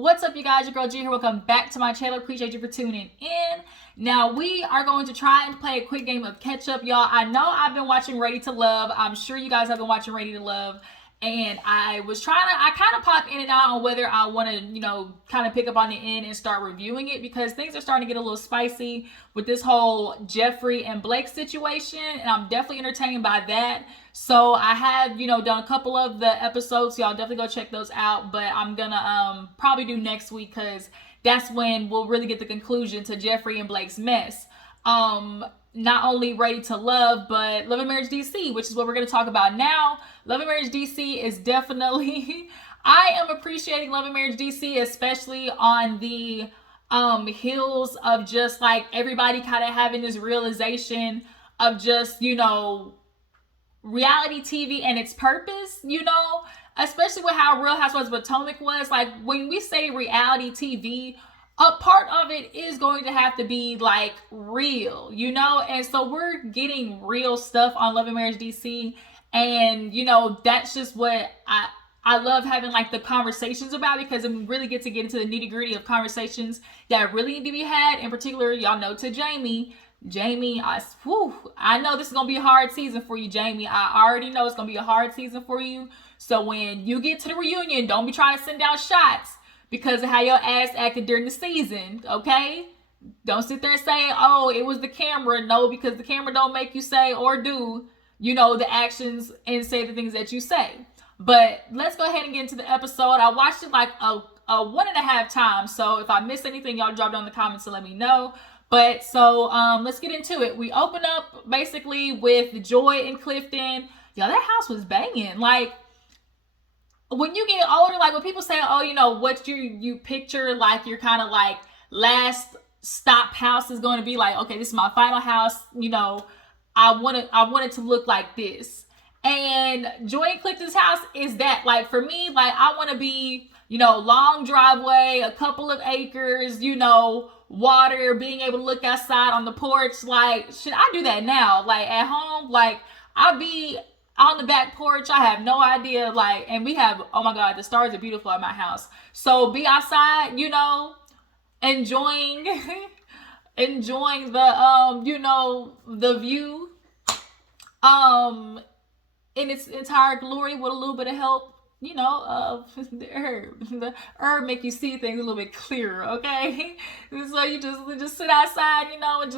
What's up, you guys? Your girl G here. Welcome back to my channel. Appreciate you for tuning in. Now, we are going to try and play a quick game of catch up, y'all. I know I've been watching Ready to Love. I'm sure you guys have been watching Ready to Love. And I kind of pop in and out on whether I want to, kind of pick up on the end and start reviewing it, because things are starting to get a little spicy with this whole Jeffree and Blake situation. And I'm definitely entertained by that. So I have, done a couple of the episodes. So y'all definitely go check those out. But I'm going to probably do next week, because that's when we'll really get the conclusion to Jeffree and Blake's mess. Not only Ready to Love, but Love and Marriage DC, which is what we're going to talk about now. Love and Marriage DC is definitely, I am appreciating Love and Marriage DC, especially on the heels of just like everybody kind of having this realization of just, reality TV and its purpose, especially with how Real Housewives of Potomac was. Like, when we say reality TV, a part of it is going to have to be like real, and so we're getting real stuff on Love and Marriage DC, and that's just what I love having like the conversations about, because we really get into the nitty gritty of conversations that really need to be had. In particular, y'all know, to Jamie, I know this is gonna be a hard season for you, Jamie. I already know it's gonna be a hard season for you. So when you get to the reunion, don't be trying to send out shots because of how your ass acted during the season, okay? Don't sit there and say, oh, it was the camera. No, because the camera don't make you say or do, the actions and say the things that you say. But let's go ahead and get into the episode. I watched it like a 1.5 times. So if I missed anything, y'all drop down in the comments to let me know. But so let's get into it. We open up basically with Joy and Clifton. Y'all, that house was banging. Like, when you get older, like when people say, oh, what you picture, like your kind of like last stop house is going to be like, okay, this is my final house. I want it to look like this. And Joy and Clifton's house is that. Like, for me, like, I want to be, long driveway, a couple of acres, water, being able to look outside on the porch. Like, should I do that now? Like, at home, like, I'll be on the back porch. I have no idea. Like, and we have, oh my God, the stars are beautiful at my house. So be outside, enjoying the, the view, in its entire glory, with a little bit of help, of the herb. The herb make you see things a little bit clearer, okay? So you just sit outside, and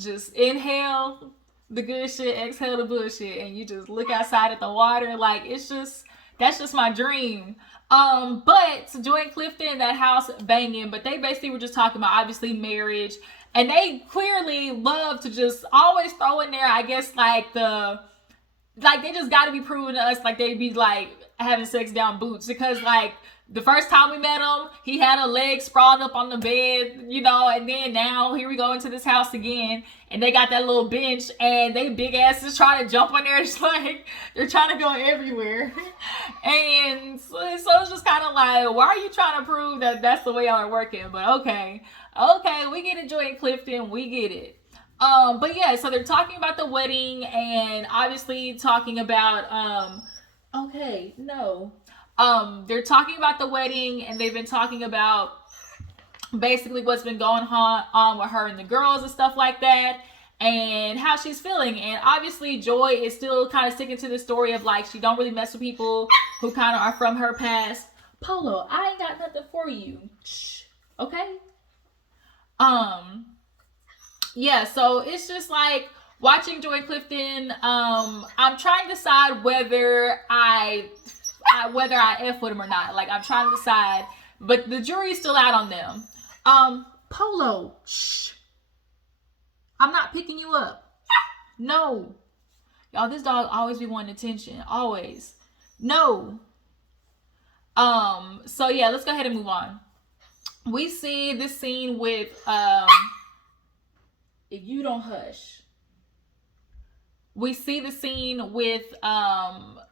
just inhale the good shit, exhale the bullshit, and you just look outside at the water. Like, that's just my dream. But Joy and Clifton, that house banging, but they basically were just talking about, obviously, marriage, and they clearly love to just always throw in there, I guess, like they just got to be proving to us like they be like having sex down boots, because like the first time we met him, he had a leg sprawled up on the bed, and then now here we go into this house again, and they got that little bench, and they big asses trying to jump on there. It's like they're trying to go everywhere. And so it's just kind of like, why are you trying to prove that that's the way y'all are working? But okay, we get it, Joy and Clifton, we get it. But yeah, so they're talking about the wedding, and obviously talking about, they're talking about the wedding, and they've been talking about basically what's been going on with her and the girls and stuff like that, and how she's feeling. And obviously Joy is still kind of sticking to the story of like, she don't really mess with people who kind of are from her past. Polo, I ain't got nothing for you. Shh. Okay? Yeah, so it's just like watching Joy and Clifton. I'm trying to decide whether I F with him or not. Like, I'm trying to decide, but the jury's still out on them. Polo, shh. I'm not picking you up. No. Y'all, this dog always be wanting attention. Always. No. So yeah, let's go ahead and move on. We see this scene with, if you don't hush. We see the scene with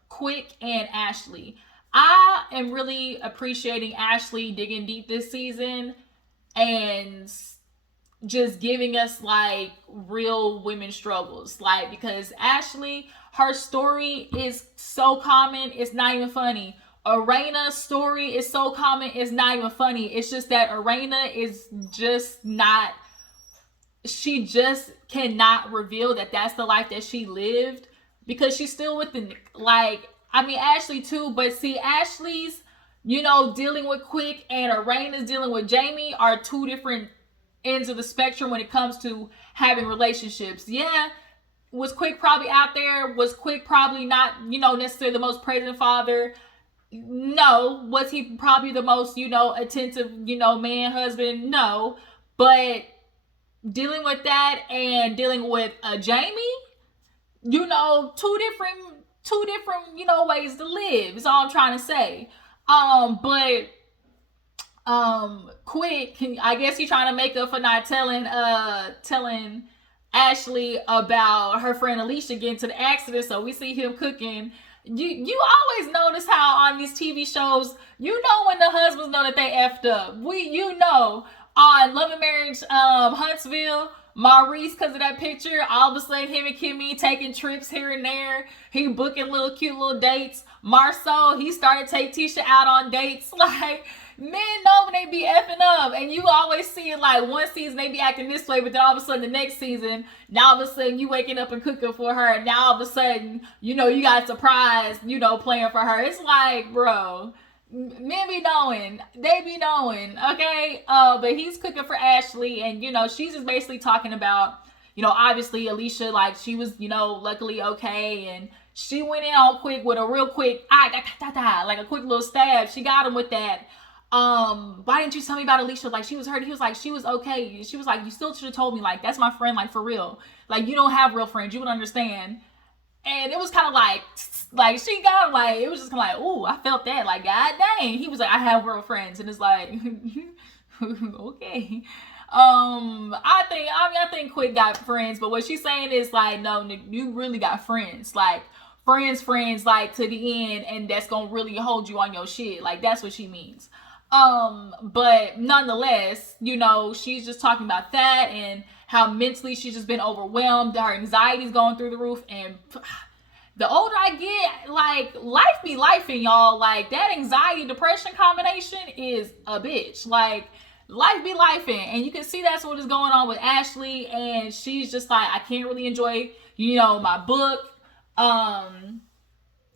Quick and Ashley. I am really appreciating Ashley digging deep this season and just giving us like real women struggles. Like, because Ashley, her story is so common, it's not even funny. Erana's story is so common, it's not even funny. It's just that Erana is just not, she just cannot reveal that that's the life that she lived because she's still with the, like, I mean, Ashley too, but see, Ashley's, you know, dealing with Quick and Erana's dealing with Jamie are two different ends of the spectrum when it comes to having relationships. Yeah, was Quick probably out there? Was Quick probably not, you know, necessarily the most present father? No. Was he probably the most, you know, attentive, you know, man, husband? No. But dealing with that and dealing with Jamie, you know, two different, you know, ways to live is all I'm trying to say. But Quick, I guess he's trying to make up for not telling Ashley about her friend Alicia getting to the accident. So we see him cooking. You always notice how on these TV shows, you know when the husbands know that they effed up. You know on Love and Marriage Huntsville, Maurice, because of that picture, all of a sudden him and Kimmy taking trips here and there. He booking little cute little dates. Marceau, he started to take Tisha out on dates. Like, men know when they be effing up, and you always see it like one season they be acting this way, but then all of a sudden the next season, now all of a sudden you waking up and cooking for her, and now all of a sudden, you know, you got a surprise, you know, playing for her. It's like, bro, men be knowing, they be knowing, okay? But he's cooking for Ashley, and you know, she's just basically talking about, you know, obviously Alicia, like, she was, you know, luckily okay, and she went in all quick with a real quick, like a quick little stab. She got him with that. Why didn't you tell me about Alicia? Like, she was hurt. He was like, she was okay. She was like, you still should have told me. Like, that's my friend. Like, for real. Like, you don't have real friends. You would understand. And it was kind of like she got like, it was just kind of like, ooh, I felt that. Like, god dang. He was like, I have real friends, and it's like, okay. I think Quick got friends, but what she's saying is like, no, you really got friends. Like, friends, like, to the end, and that's gonna really hold you on your shit. Like, that's what she means. But nonetheless, you know, she's just talking about that and how mentally she's just been overwhelmed. Her anxiety's going through the roof, and the older I get, like, life be lifing, y'all. Like, that anxiety depression combination is a bitch. Like, life be lifing, and you can see that's what is going on with Ashley, and she's just like, I can't really enjoy, you know, my book.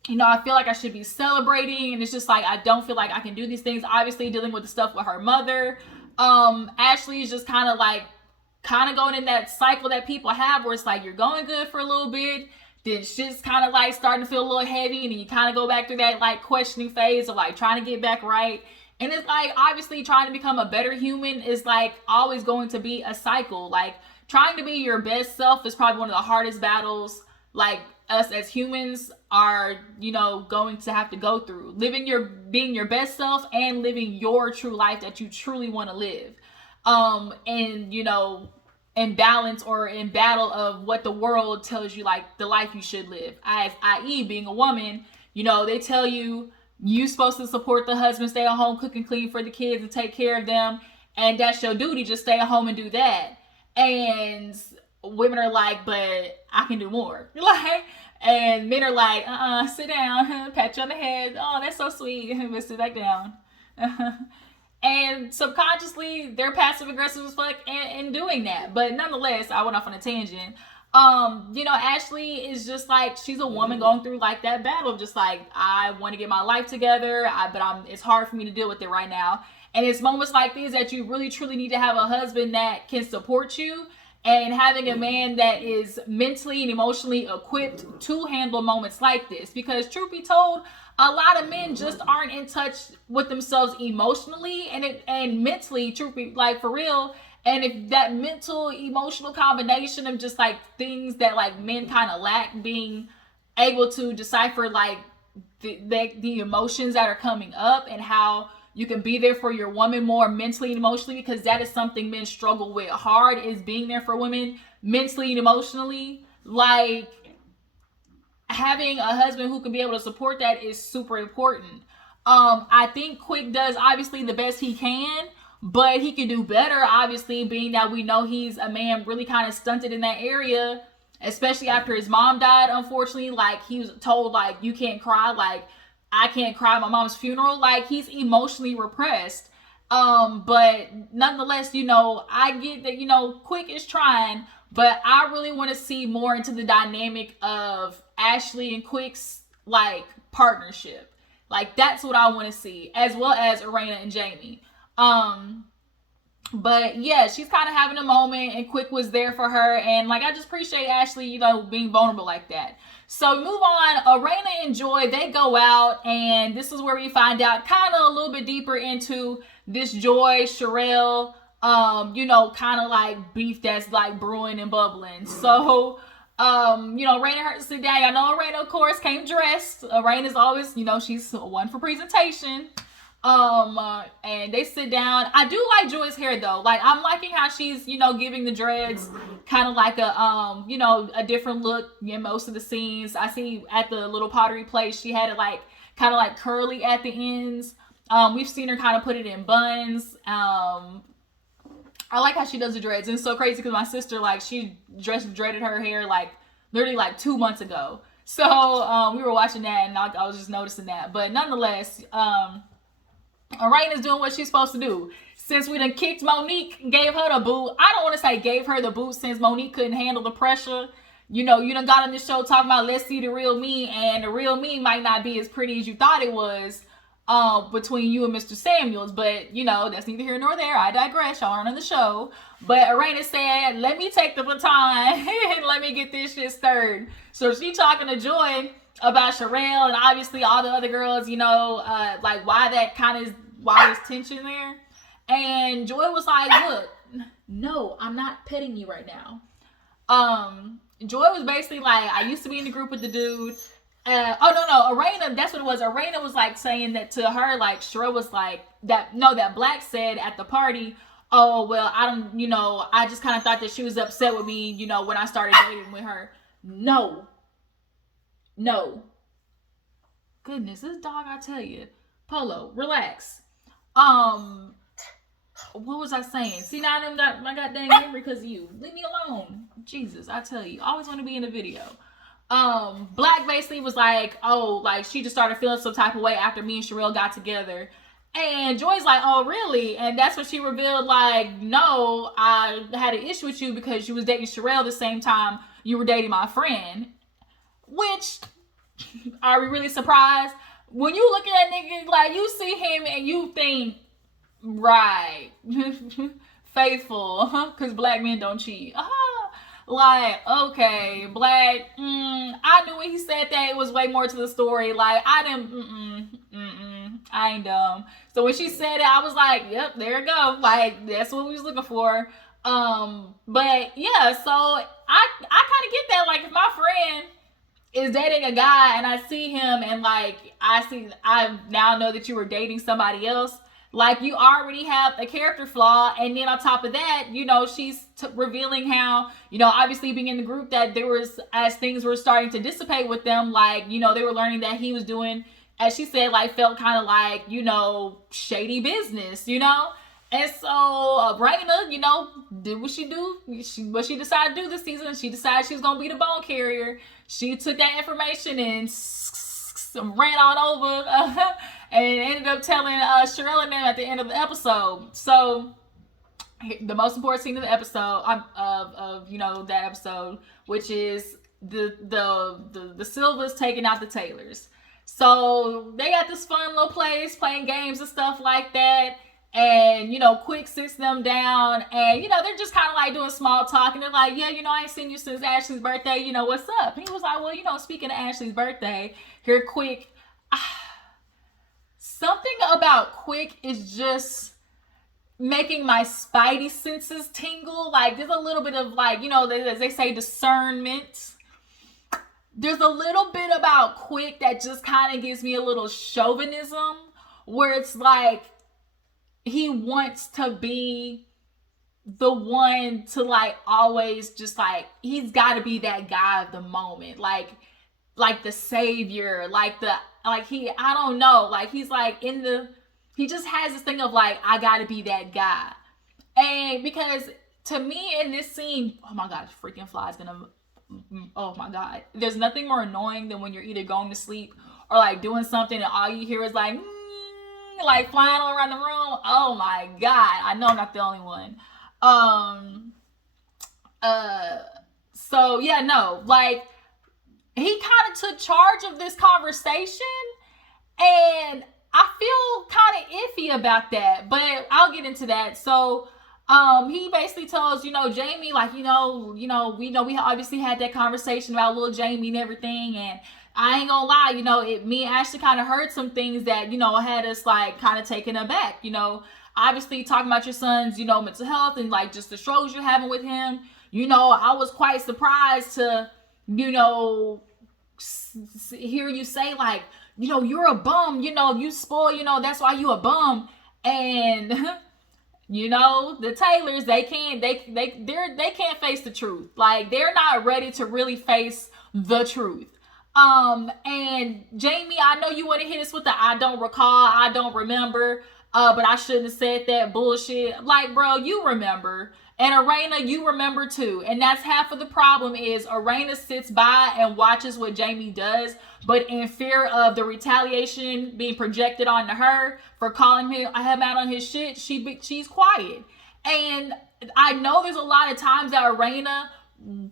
You know, I feel like I should be celebrating, and it's just like, I don't feel like I can do these things. Obviously, dealing with the stuff with her mother. Ashley is just kind of going in that cycle that people have where it's like, you're going good for a little bit, then shit's kind of like starting to feel a little heavy, and then you kind of go back through that like questioning phase of like trying to get back right. And it's like, obviously trying to become a better human is like always going to be a cycle. Like, trying to be your best self is probably one of the hardest battles, like, us as humans are, you know, going to have to go through. Being your best self and living your true life that you truly want to live. And, you know, in balance or in battle of what the world tells you, like, the life you should live. I.e. being a woman, you know, they tell you, you're supposed to support the husband, stay at home, cook and clean for the kids and take care of them. And that's your duty. Just stay at home and do that. And women are like, but I can do more. Like, and men are like, sit down, pat you on the head. Oh, that's so sweet. But sit back down. And subconsciously, they're passive aggressive as fuck in doing that. But nonetheless, I went off on a tangent. You know, Ashley is just like, she's a woman going through like that battle of just like, I want to get my life together, but it's hard for me to deal with it right now. And it's moments like these that you really truly need to have a husband that can support you, and having a man that is mentally and emotionally equipped to handle moments like this. Because truth be told, a lot of men just aren't in touch with themselves emotionally and mentally, truth be, like, for real. And if that mental emotional combination of just like things that like men kind of lack, being able to decipher like the emotions that are coming up, and how you can be there for your woman more mentally and emotionally, because that is something men struggle with hard, is being there for women mentally and emotionally. Like, having a husband who can be able to support that is super important. I think Quick does obviously the best he can, but he can do better, obviously, being that we know he's a man really kind of stunted in that area, especially after his mom died, unfortunately. Like, he was told, like, you can't cry. Like, I can't cry at my mom's funeral. Like, he's emotionally repressed. But nonetheless, you know, I get that, you know, Quick is trying, but I really want to see more into the dynamic of Ashley and Quick's, like, partnership. Like, that's what I want to see, as well as Erana and Jamie. But yeah, she's kind of having a moment, and Quick was there for her, and like, I just appreciate Ashley, you know, being vulnerable like that. So move on. Erana and Joy, they go out, and this is where we find out kind of a little bit deeper into this Joy Sherrell, you know, kind of like beef that's like brewing and bubbling. So you know, Erana hurt to sit down. Y'all know Erana, of course, came dressed. Erana's always, you know, she's one for presentation. And they sit down. I do like Joy's hair though. Like, I'm liking how she's, you know, giving the dreads kind of like a, you know, a different look in most of the scenes. I see at the little pottery place, she had it like kind of like curly at the ends. We've seen her kind of put it in buns. I like how she does the dreads. And it's so crazy because my sister, like, she dreaded her hair like literally like 2 months ago. So, we were watching that, and I was just noticing that. But nonetheless, Erana's doing what she's supposed to do. Since we done kicked Monique, gave her the boot. I don't want to say gave her the boot since Monique couldn't handle the pressure. You know, you done got on this show talking about let's see the real me, and the real me might not be as pretty as you thought it was between you and Mr. Samuels. But, you know, that's neither here nor there. I digress. Y'all aren't on the show. But Erana said, let me take the baton and let me get this shit stirred. So she talking to Joy about Sherrell and obviously all the other girls, you know, like why there's tension there. And Joy was like, look, no, I'm not petting you right now. Joy was basically like, I used to be in the group with the dude. Erana, that's what it was. Erana was like saying that to her, like Sherrell was like, that Black said at the party, oh, well, I just kind of thought that she was upset with me, you know, when I started dating with her. No. Goodness, this dog, I tell you. Polo, relax. What was I saying? See, now I got my goddamn memory because of you. Leave me alone. Jesus, I tell you. Always want to be in a video. Black basically was like, oh, like she just started feeling some type of way after me and Sherrell got together. And Joy's like, oh, really? And that's when she revealed, like, no, I had an issue with you because you was dating Sherrell the same time you were dating my friend. Which, are we really surprised? When you look at that nigga, like, you see him and you think, right, faithful, because black men don't cheat. Like, okay, Black, I knew when he said that it was way more to the story. Like, I ain't dumb. So when she said it, I was like, yep, there you go. Like, that's what we was looking for. But yeah, so I kind of get that. Like, if my friend is dating a guy and I see him and like I now know that you were dating somebody else, like you already have a character flaw. And then on top of that, you know, she's revealing how, you know, obviously being in the group that there was, as things were starting to dissipate with them, like, you know, they were learning that he was doing, as she said, like felt kind of like, you know, shady business, you know. And so Erana, you know, did what she do. What she decided to do this season, she decided she was going to be the bone carrier. She took that information and ran on over and ended up telling Sherrell and them at the end of the episode. So the most important scene of the episode, of you know, that episode, which is the Silvas taking out the Tailors. So they got this fun little place playing games and stuff like that. And, you know, Quick sits them down and, you know, they're just kind of like doing small talk. And they're like, yeah, you know, I ain't seen you since Ashley's birthday. You know, what's up? And he was like, well, you know, speaking of Ashley's birthday, here, Quick. Something about Quick is just making my spidey senses tingle. Like, there's a little bit of, like, you know, as they say, discernment. There's a little bit about Quick that just kind of gives me a little chauvinism, where it's like, he wants to be the one to like always just like, he's got to be that guy of the moment, like the savior, I don't know, like he's like he just has this thing of like, I got to be that guy. And because to me in this scene, oh my god, freaking fly's gonna, oh my god, there's nothing more annoying than when you're either going to sleep or like doing something and all you hear is like like flying all around the room. Oh my god, I know I'm not the only one. Uh so yeah, no, like he kind of took charge of this conversation, and I feel kind of iffy about that, but I'll get into that. So he basically tells, Jamie, like, we obviously had that conversation about little Jamie and everything, and I ain't gonna lie, me and Ashley kind of heard some things that, had us like kind of taken aback, obviously talking about your son's, mental health and like just the struggles you're having with him. I was quite surprised to, hear you say like, you're a bum, you spoil, that's why you a bum. And the Taylors, they can't face the truth. Like, they're not ready to really face the truth. And Jamie, I know you want to hit us with the I don't recall, I don't remember, but I shouldn't have said that bullshit. Like, bro, you remember. And Erana, you remember too. And that's half of the problem is Erana sits by and watches what Jamie does, but in fear of the retaliation being projected onto her for calling him out on his shit, she's quiet. And I know there's a lot of times that Erana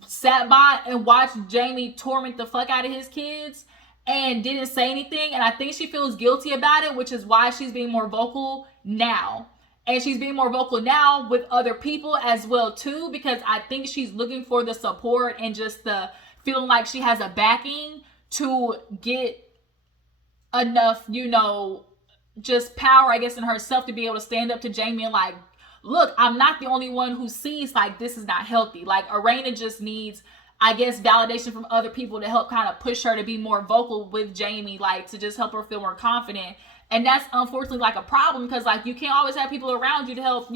sat by and watched Jamie torment the fuck out of his kids and didn't say anything. And I think she feels guilty about it, which is why she's being more vocal now. And she's being more vocal now with other people as well too, because I think she's looking for the support and just the feeling like she has a backing to get enough, just power, I guess, in herself to be able to stand up to Jamie and like, look, I'm not the only one who sees like this is not healthy. Like, Erana just needs, I guess, validation from other people to help kind of push her to be more vocal with Jamie, like to just help her feel more confident. And that's unfortunately like a problem because like you can't always have people around you to help,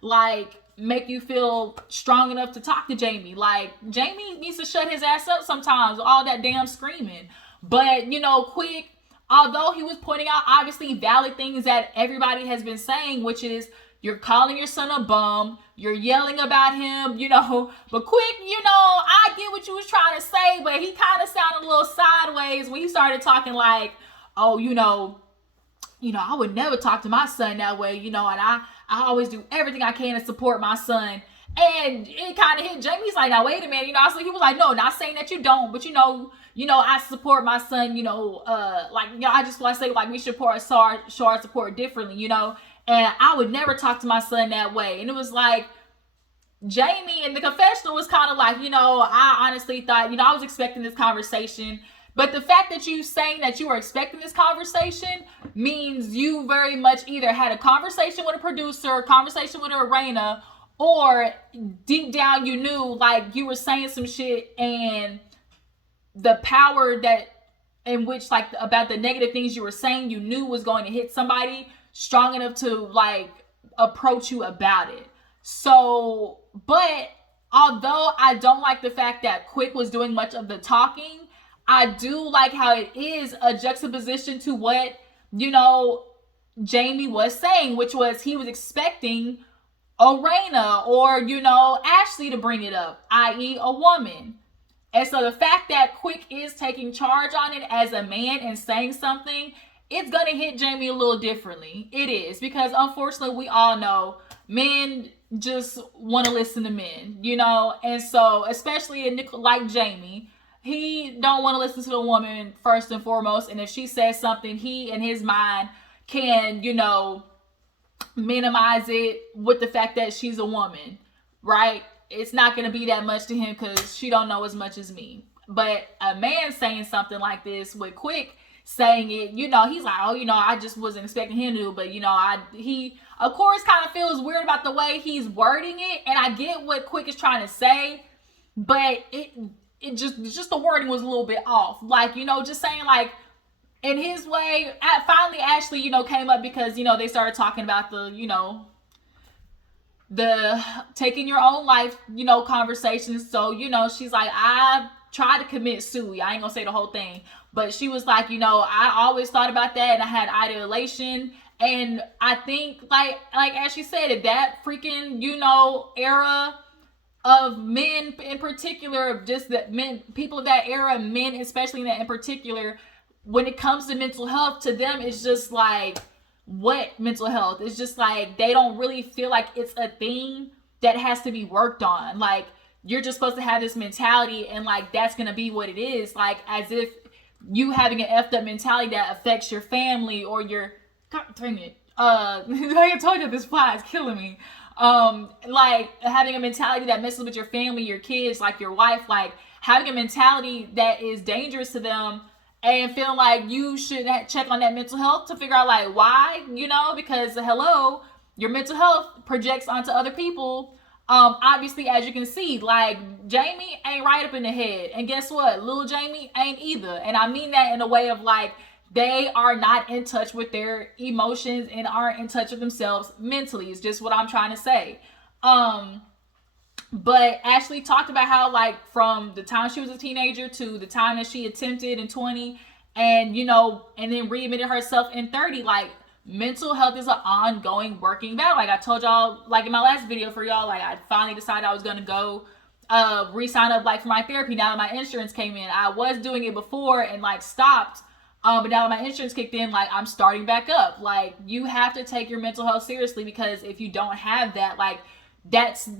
like make you feel strong enough to talk to Jamie. Like, Jamie needs to shut his ass up sometimes, all that damn screaming. But, Quick, although he was pointing out obviously valid things that everybody has been saying, which is you're calling your son a bum, you're yelling about him, but Quick, I get what you was trying to say, but he kind of sounded a little sideways when he started talking like, oh, I would never talk to my son that way, and I always do everything I can to support my son. And it kind of hit Jamie's like, now wait a minute, so he was like, no, not saying that you don't, but I support my son, I just want to say like we should show our support differently, and I would never talk to my son that way. And it was like, Jamie in the confessional was kind of like, I honestly thought, I was expecting this conversation. But the fact that you saying that you were expecting this conversation means you very much either had a conversation with a producer, a conversation with Erana, or deep down you knew like you were saying some shit and the power that in which like about the negative things you were saying you knew was going to hit somebody strong enough to like approach you about it. So, but although I don't like the fact that Quick was doing much of the talking, I do like how it is a juxtaposition to what, Jamie was saying, which was he was expecting Erana or, Ashley to bring it up, i.e. a woman. And so the fact that Quick is taking charge on it as a man and saying something, it's going to hit Jamie a little differently. It is, because unfortunately we all know men just want to listen to men, and so especially like Jamie, he don't want to listen to the woman first and foremost. And if she says something, he in his mind can, minimize it with the fact that she's a woman, right? It's not going to be that much to him because she don't know as much as me. But a man saying something like this with Quick saying it, he's like, oh, I just wasn't expecting him to, but he of course kind of feels weird about the way he's wording it. And I get what Quick is trying to say, but it just the wording was a little bit off. Like, just saying like in his way. Finally Ashley, came up because, they started talking about the taking your own life, conversations. So, she's like, I tried to commit suicide. I ain't gonna say the whole thing, but she was like, I always thought about that and I had ideation. And I think like as she said, if that freaking, era of men in particular, of just that men, people of that era, men especially in that in particular, when it comes to mental health, to them, it's just like, what mental health? It's just like, they don't really feel like it's a thing that has to be worked on. Like, you're just supposed to have this mentality, and like, that's gonna be what it is. Like, as if you having an effed up mentality that affects your family or your, God dang it. Like I told you, this fly is killing me. Like, having a mentality that messes with your family, your kids, like your wife, like having a mentality that is dangerous to them, and feeling like you should check on that mental health to figure out like why, because hello, your mental health projects onto other people. Obviously, as you can see, like, Jamie ain't right up in the head, and guess what, little Jamie ain't either. And I mean that in a way of like, they are not in touch with their emotions and aren't in touch with themselves mentally. It's just what I'm trying to say. But Ashley talked about how, like, from the time she was a teenager to the time that she attempted in 20, and and then readmitted herself in 30, like, mental health is an ongoing working battle. Like I told y'all, like in my last video for y'all, like I finally decided I was gonna go re-sign up like for my therapy now that my insurance came in. I was doing it before and like stopped. But now that my insurance kicked in, like, I'm starting back up. Like, you have to take your mental health seriously, because if you don't have that, like, that's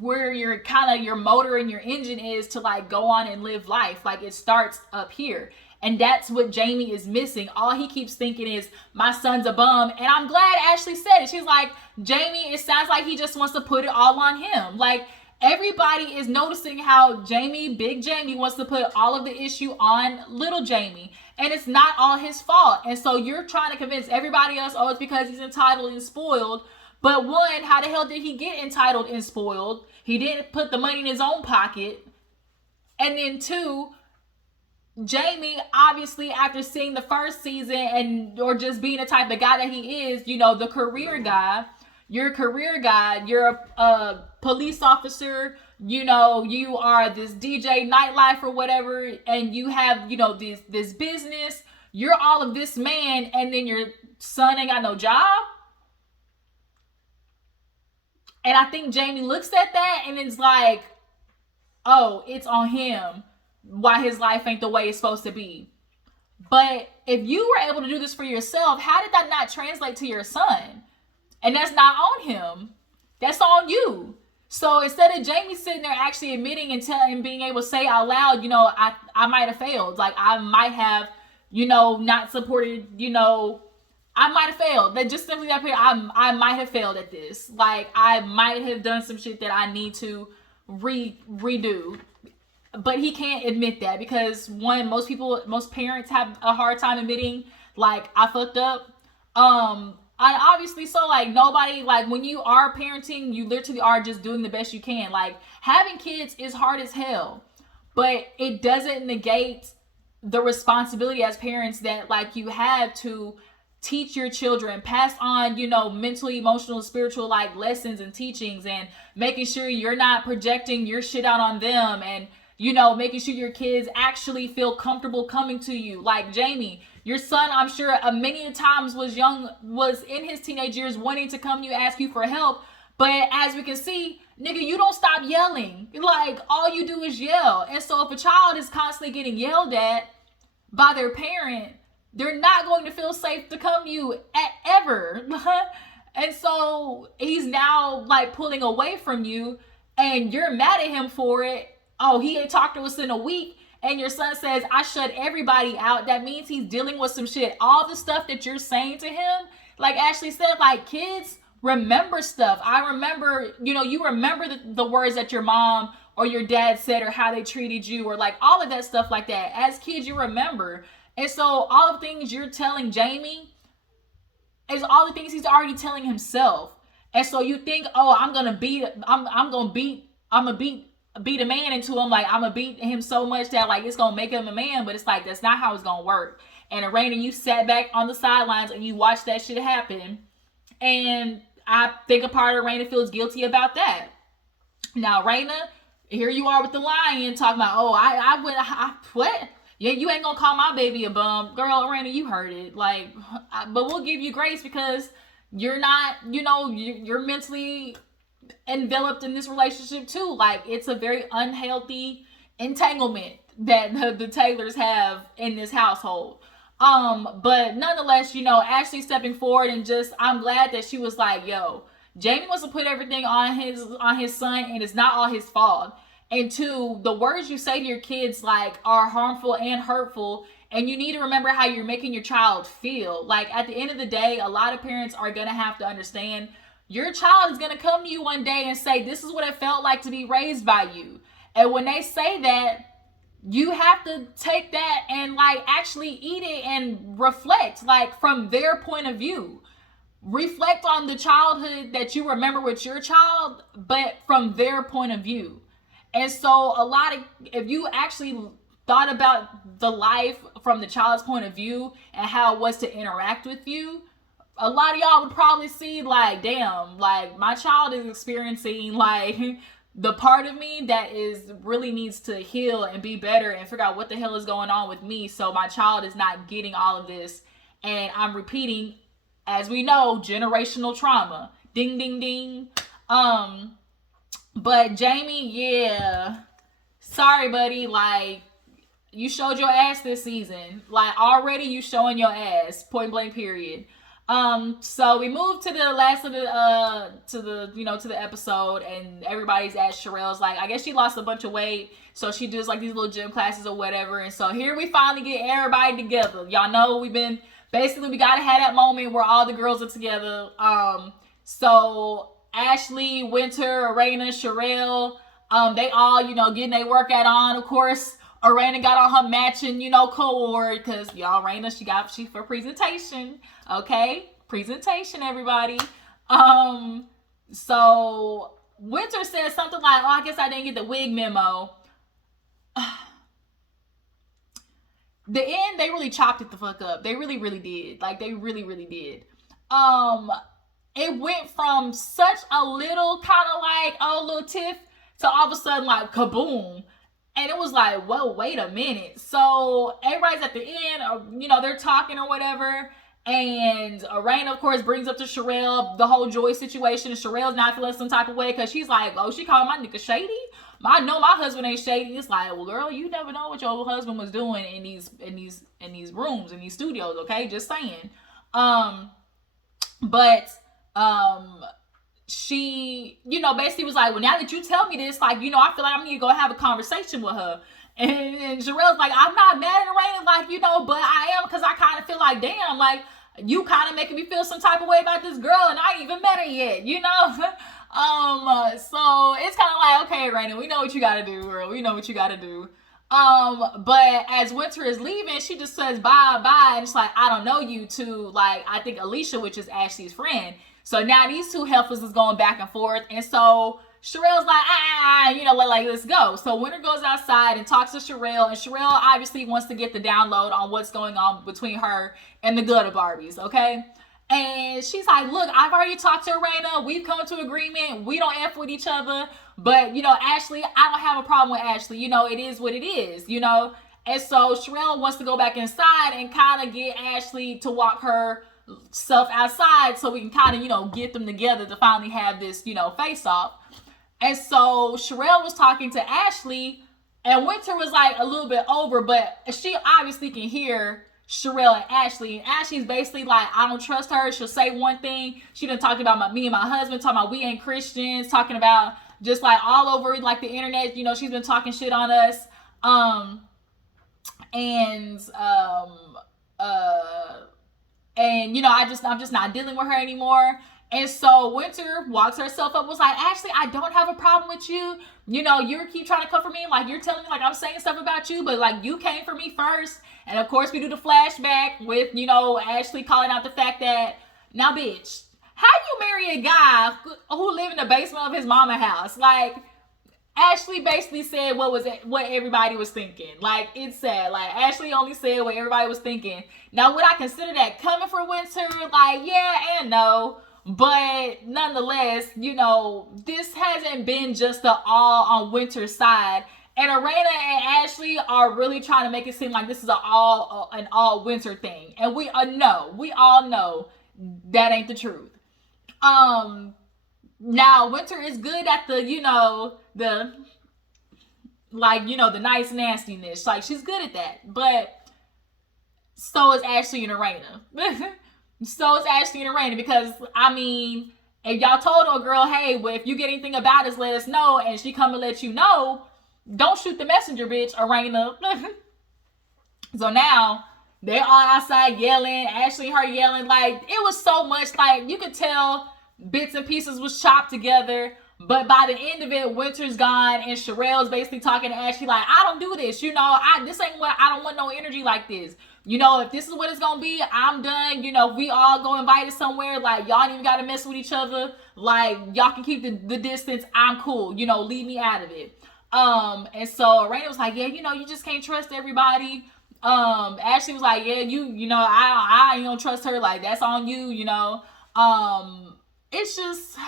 where your kind of your motor and your engine is to like go on and live life. Like, it starts up here. And that's what Jamie is missing. All he keeps thinking is, my son's a bum. And I'm glad Ashley said it. She's like, Jamie, it sounds like he just wants to put it all on him. Like, everybody is noticing how Big Jamie wants to put all of the issue on little Jamie. And it's not all his fault. And so you're trying to convince everybody else, oh, it's because he's entitled and spoiled. But one, how the hell did he get entitled and spoiled? He didn't put the money in his own pocket. And then two, Jamie, obviously, after seeing the first season or just being the type of guy that he is, the career guy, you're a career guy, you're a police officer, you are this DJ nightlife or whatever, and you have, this business, you're all of this man, and then your son ain't got no job. And I think Jamie looks at that and it's like, oh, it's on him why his life ain't the way it's supposed to be. But if you were able to do this for yourself, how did that not translate to your son? And that's not on him. That's on you. So instead of Jamie sitting there actually admitting and being able to say out loud, I might have failed. Like, I might have, not supported, I might have failed. That just simply that period, I might have failed at this. Like, I might have done some shit that I need to redo. But he can't admit that, because one, most parents have a hard time admitting, like, I fucked up. And obviously, so like, nobody, like, when you are parenting, you literally are just doing the best you can. Like, having kids is hard as hell, but it doesn't negate the responsibility as parents that, like, you have to teach your children, pass on, mental, emotional, spiritual, like, lessons and teachings, and making sure you're not projecting your shit out on them, and making sure your kids actually feel comfortable coming to you. Like, Jamie, your son, I'm sure many times was in his teenage years wanting to come to you, ask you for help. But as we can see, nigga, you don't stop yelling. Like, all you do is yell. And so if a child is constantly getting yelled at by their parent, they're not going to feel safe to come to you ever. And so he's now, like, pulling away from you, and you're mad at him for it. Oh, he ain't talked to us in a week, and your son says, I shut everybody out. That means he's dealing with some shit. All the stuff that you're saying to him, like Ashley said, like, kids remember stuff. I remember, you remember the words that your mom or your dad said, or how they treated you, or like all of that stuff like that. As kids, you remember. And so all the things you're telling Jamie is all the things he's already telling himself. And so you think, oh, I'm gonna beat a man into him. Like, I'm gonna beat him so much that, like, it's gonna make him a man. But it's like, that's not how it's gonna work. And Erana, you sat back on the sidelines and you watched that shit happen. And I think a part of Erana feels guilty about that. Now, Erana, here you are with the lion talking about, oh, what? Yeah, you ain't gonna call my baby a bum. Girl, Erana, you heard it. Like, but we'll give you grace because you're not, you're mentally enveloped in this relationship too. Like, it's a very unhealthy entanglement that the Taylors have in this household. But nonetheless, Ashley stepping forward, and just, I'm glad that she was like, yo, Jamie wants to put everything on his son, and it's not all his fault. And two, the words you say to your kids like are harmful and hurtful, and you need to remember how you're making your child feel. Like, at the end of the day, a lot of parents are gonna have to understand your child is gonna come to you one day and say, this is what it felt like to be raised by you. And when they say that, you have to take that and like actually eat it and reflect like from their point of view. Reflect on the childhood that you remember with your child, but from their point of view. And so if you actually thought about the life from the child's point of view and how it was to interact with you, a lot of y'all would probably see like, damn, like my child is experiencing like the part of me that is really needs to heal and be better and figure out what the hell is going on with me, so my child is not getting all of this and I'm repeating, as we know, generational trauma. Ding ding ding. But Jamie, yeah, sorry buddy, like you showed your ass this season. Like already you showing your ass, point blank period. So we moved to the last of the to the episode, and everybody's at Sherrell's. Like, I guess she lost a bunch of weight, so she does like these little gym classes or whatever. And so here we finally get everybody together. Y'all know we gotta have that moment where all the girls are together. So Ashley, Winter, Erana, Sherrell, they all, getting their workout on. Of course, Erana got on her matching, cohort, because Erana, she for presentation. Okay, presentation, everybody. So Winter says something like, "Oh, I guess I didn't get the wig memo." The end, they really chopped it the fuck up. They really, really did. Like, they really, really did. It went from such a little kind of like, oh, little tiff, to all of a sudden like kaboom. And it was like, whoa, wait a minute. So everybody's at the end, they're talking or whatever. And Erana, of course, brings up to Sherrell the whole Joy situation. And Sherrell's not feeling some type of way because she's like, oh, she called my nigga shady? I know my husband ain't shady. It's like, well, girl, you never know what your husband was doing in these rooms, in these studios, okay? Just saying. She, basically was like, well, now that you tell me this, like, I feel like I'm going to go have a conversation with her. And Sherrell's like, I'm not mad at Erana, like, but I am, because I kind of feel like, damn, like, you kind of making me feel some type of way about this girl, and I ain't even met her yet, So it's kind of like, okay, Erana, we know what you got to do, girl. We know what you got to do. But as Winter is leaving, she just says bye, and it's like, I don't know you, to, like, I think Alicia, which is Ashley's friend. So now these two heifers is going back and forth, and so Sherrell's like, let's go. So Winter goes outside and talks to Sherrell, and Sherrell obviously wants to get the download on what's going on between her and the Gutter Barbies, okay? And she's like, look, I've already talked to Erana. We've come to agreement. We don't F with each other. But, Ashley, I don't have a problem with Ashley. It is what it is, And so Sherrell wants to go back inside and kind of get Ashley to walk her self outside so we can kind of, get them together to finally have this, face off. And so Sherrell was talking to Ashley, and Winter was like a little bit over, but she obviously can hear Sherrell and Ashley. And Ashley's basically like, I don't trust her. She'll say one thing. She done talked about me and my husband, talking about we ain't Christians, talking about just like all over like the internet, she's been talking shit on us. I'm just not dealing with her anymore. And so Winter walks herself up, was like, Ashley, I don't have a problem with you. You keep trying to come for me. Like, you're telling me like I'm saying stuff about you, but like you came for me first. And of course we do the flashback with, Ashley calling out the fact that, now bitch, how you marry a guy who live in the basement of his mama house? Like, Ashley basically said what everybody was thinking. Like, it's sad. Like, Ashley only said what everybody was thinking. Now, would I consider that coming from Winter? Like, yeah and no. But nonetheless, this hasn't been just all on Winter's side. And Erana and Ashley are really trying to make it seem like this is an all Winter thing. And we all know that ain't the truth. Now Winter is good at the the nice nastiness. Like, she's good at that. But So is Ashley and Erana. So is Ashley and Erana, because I mean, if y'all told a girl, hey, well, if you get anything about us, let us know, and she come and let you know, don't shoot the messenger, bitch, Erana. So now they all outside yelling, Ashley and her yelling, like it was so much, like you could tell bits and pieces was chopped together. But by the end of it, Winter's gone, and Sherrell's basically talking to Ashley like, I don't do this, this ain't what, I don't want no energy like this. If this is what it's gonna be, I'm done. We all go invited somewhere, like y'all ain't even gotta mess with each other. Like y'all can keep the distance. I'm cool. Leave me out of it. And so Raina was like, yeah, you just can't trust everybody. Ashley was like, yeah, I ain't gonna trust her. Like that's on you. It's just.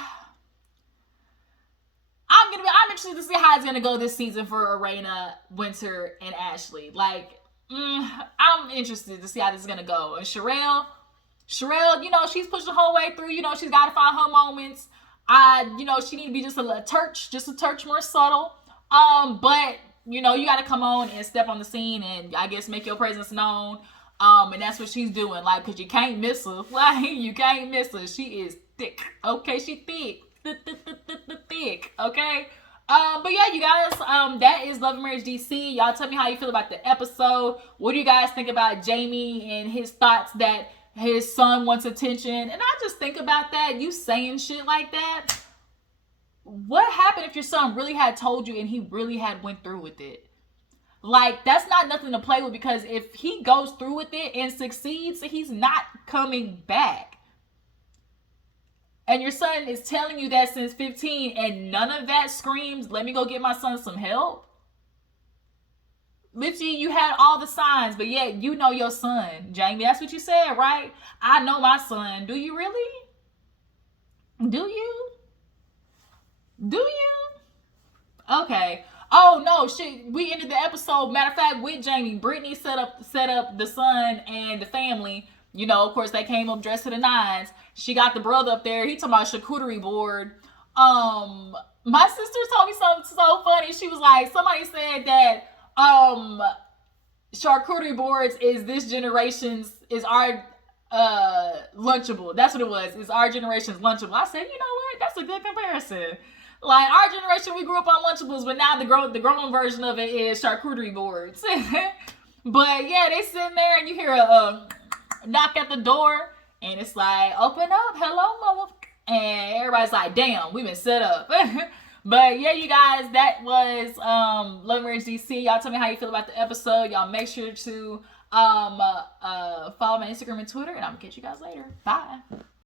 I'm interested to see how it's gonna go this season for Erana, Winter, and Ashley. Like, I'm interested to see how this is gonna go. And Sherrell, she's pushed the whole way through. She's got to find her moments. She need to be just a touch more subtle. But you got to come on and step on the scene and I guess make your presence known. And that's what she's doing. Like, cause you can't miss her. Like, you can't miss her. She is thick. Okay, she thick. Thick, okay? But yeah, you guys, that is Love and Marriage DC. Y'all tell me how you feel about the episode. What do you guys think about Jamie and his thoughts that his son wants attention? And I just think about that, you saying shit like that. What happened if your son really had told you and he really had went through with it? Like, that's not nothing to play with, because if he goes through with it and succeeds, he's not coming back. And your son is telling you that since 15, and none of that screams, let me go get my son some help. Literally, you had all the signs, but yet you know your son. Jamie, that's what you said, right? I know my son. Do you really? Do you? Do you? Okay. Oh, no, shit. We ended the episode, matter of fact, with Jamie. Brittany set up the son and the family. Of course, they came up dressed to the nines. She got the brother up there. He talking about charcuterie board. My sister told me something so funny. She was like, somebody said that charcuterie boards is our Lunchable. That's what it was. It's our generation's Lunchable. I said, you know what? That's a good comparison. Like, our generation, we grew up on Lunchables, but now the grown version of it is charcuterie boards. But yeah, they sitting there and you hear a knock at the door, and it's like, open up, hello, mother. And everybody's like, damn, we've been set up. But yeah, you guys, that was Love and Marriage DC. Y'all tell me how you feel about the episode. Y'all make sure to follow my Instagram and Twitter, and I'm gonna catch you guys later. Bye.